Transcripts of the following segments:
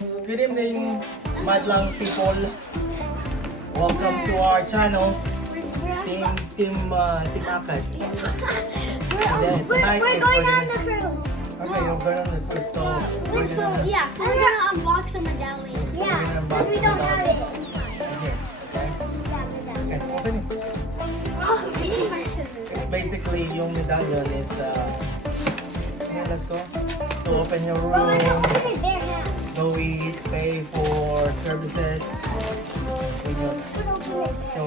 Good evening, madlang people. Welcome to our channel, Team Akad. We're going on the cruise. Okay, you're going on the cruise. So We're gonna unbox a medallion. Yeah, because we don't have it inside. here, okay? Yeah, Okay, open it. Oh, I need my scissors. It's basically yung medallion is here, let's go. So open your But we're room, not opening bare hands. go eat, pay for services. So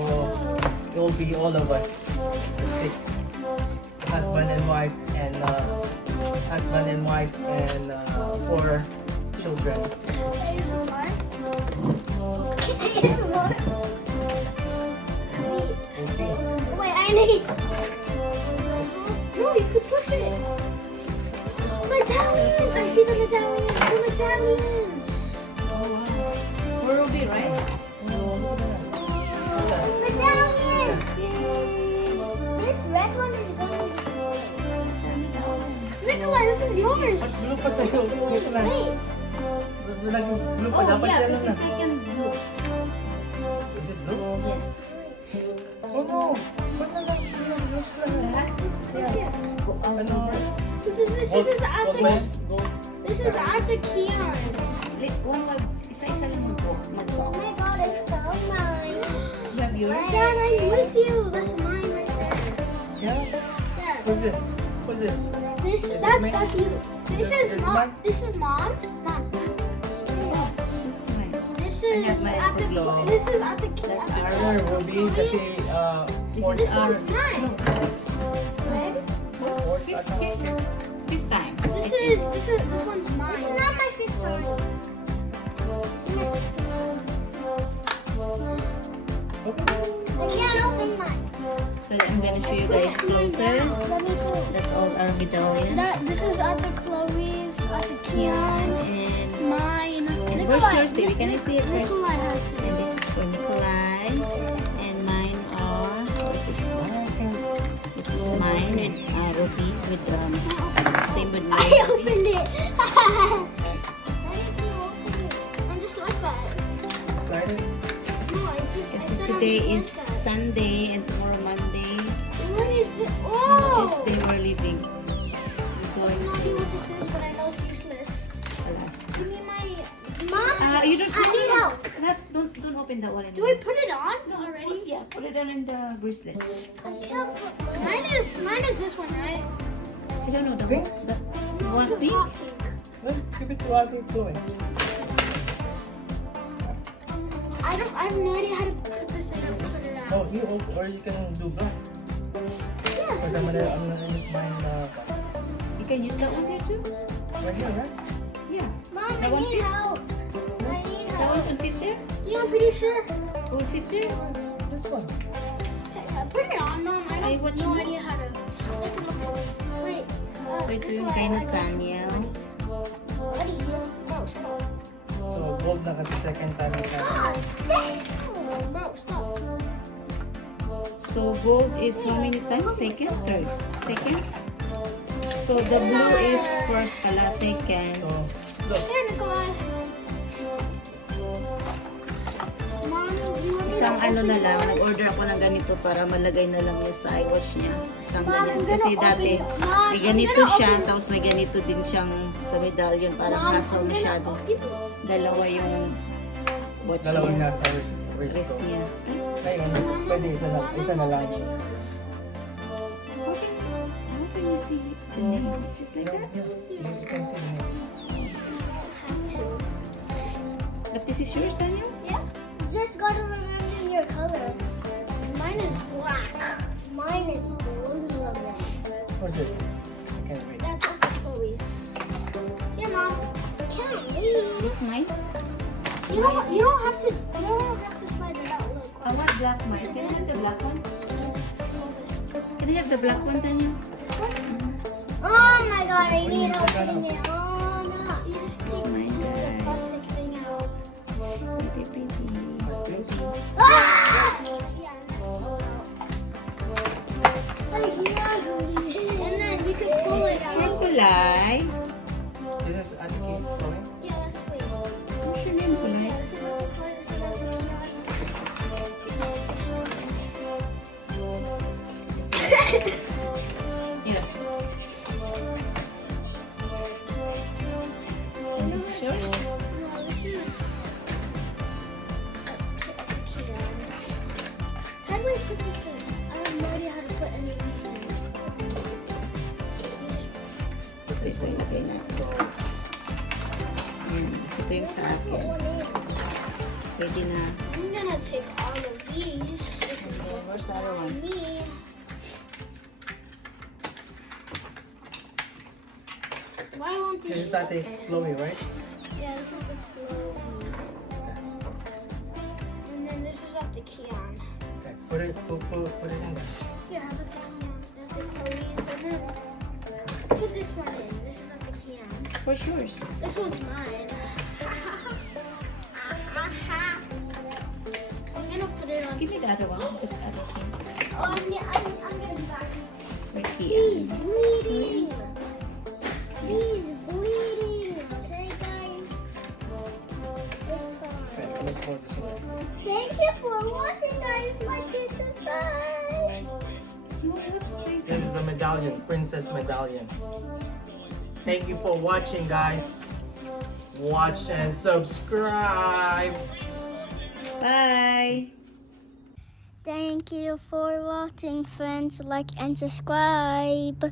it will be all of us, the six, husband and wife, and four children. ASMR. ASMR. We'll see. Wait, I need. No, you could push it. Medallions! I see the medallions. The medallions. Where will be, right? Medallions! Yay! This red one is going to be. It's a medallion. Nikolai, this is yours. At blue pa sa'yo. Ito lang. Wait. Blue pa Oh, dapat yeah, yan this na. is second blue. Is it blue? Yes. Oh no. Ba't na lang? Blue pa lang. Lahat? Yeah. Ano? This is at Gold the. man? Gold. This is at the Kion. Isa-isa lang Oh my God, I found mine. Is that yours? Dad, I'm with you. That's mine right there. Yeah? Yeah. What's this? What's this? That's you. This is This is mom. mine? This is mom's. Mom. This is mine. This I is have mine at the. also. This is at the. That's at the ours. There will be kasi This fourth is This our one's mine. six. Right? fourth Fifth time. This one's mine. This is not my fifth time. I can't open mine. So I'm gonna show you guys closer. Let me go. That's all our medallion. This is at the Chloe's, at the Keon's, And, mine. and where's yours, baby? Can I see it first? Nikolai has And his. this is for Nikolai. And mine are. This is mine and Ruby with same with mine. I opened it. Why did you open it? I'm just like that. Excited? No, I just. I Kasi said I'm today just is like that. Sunday and tomorrow Monday. What is it? Oh! Tuesday we're leaving. We're I going have no idea to what this is, but I know it's useless. Alaska. Give me my. Mom, You don't. I need help. Perhaps don't open that one. Do we put it on already? Yeah, put it on in the bracelet. I can't put. Mine is this one, right? I don't know the Pink? one It's pink. not pink. Well, give it to Ate Chloe. I have no idea how to put this in and put it Oh, out. here, or you can do black. Yes. Because I'm gonna use mine You can use that one there too. right here, right? Yeah. Mom, I That one need fit? help. I need That one help. can fit there. Yeah, I'm pretty sure. Will fit there. This one. Okay, put it on, Mom. I Ay, have what no you- idea how to. Wait. So ito yung kay Nathaniel. What do you? Bro, stop. So, gold na kasi second time we have. God damn! Bro, stop. So gold is how many times? Second, third, second. So the blue is first pala, second. So, look. Here, Nikolai. Mom, you want me Isang to ano open na lang, yours? nag-order ako ng ganito para malagay na lang niya sa iWatch niya. Isang Mom, ganyan. I'm Kasi gonna dati, open- Mom, may I'm ganito gonna siya, open- tapos may ganito din siyang sa medallion. Parang Mom, hassle I'm gonna masyado. open- Dalawa yung watch Dalawang niya. nasa wrist Wrist ko. niya. Ay, Ayun, pwede isa na lang. Opening yours. okay. How can you see the name? It's just like that. Yeah, you can see the name. Have to. But this is yours, Daniel? Yeah. Just gotta remember your color. Mine is black. Mine is blue. What's this? I can't read. That's Uncle Chloe's. Here, Mom. Can't read. This mine? You don't have to slide it out. Look. I want black mine. Can I have the black one? Can I have the black one, Daniel? This one? Oh my God! I What's need the help color? in it. Oh no! You just This take mine, the guys. plastic thing out. Pretty, pretty. Ah! Yeah. Like, yeah. And then you can pull This it is out. for Kulay. This is Ate Chloe. Yeah, that's sweet. So, ito ilagay natin. Ayan. Ito yung sa akin. Pwede na. I'm gonna take all of these. Okay, where's the other one? Me. Why won't This these is Ate Chloe, right? Yeah, this is the Chloe. And then this is up to Keon. Okay. Put it in there. Yeah, the Keon. That's the Chloe's. And then put this one in. This is up to Keon. Where's yours? This one's mine. I'm gonna put it on. Give me the other one. Put the other thing. Oh, I'm gonna be back. It's for He's Kian. bleeding. He's bleeding. Okay, guys. It's Okay. fine. Look for this one. Thank you for watching, guys. Like and subscribe. You have to say This is the medallion, Princess Medallion. Thank you for watching, guys. Watch and subscribe. Bye. Thank you for watching, friends. Like and subscribe.